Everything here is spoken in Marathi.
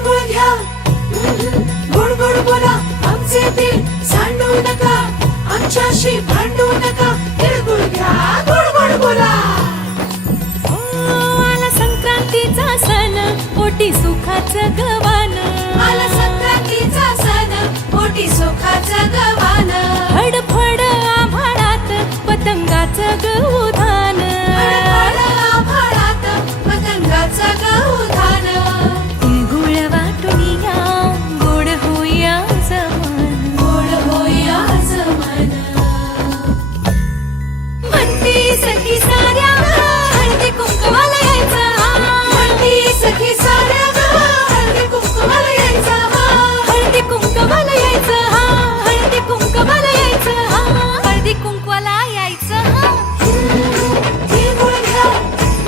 तिळगुळ घ्या, गोड गोड बोला, आमचे तीळ सांडू नका, आमच्याशी भांडू नका, तिळगुळ घ्या, गोड गोड बोला. आला संक्रांतीचा सण, पोटी सुखाचं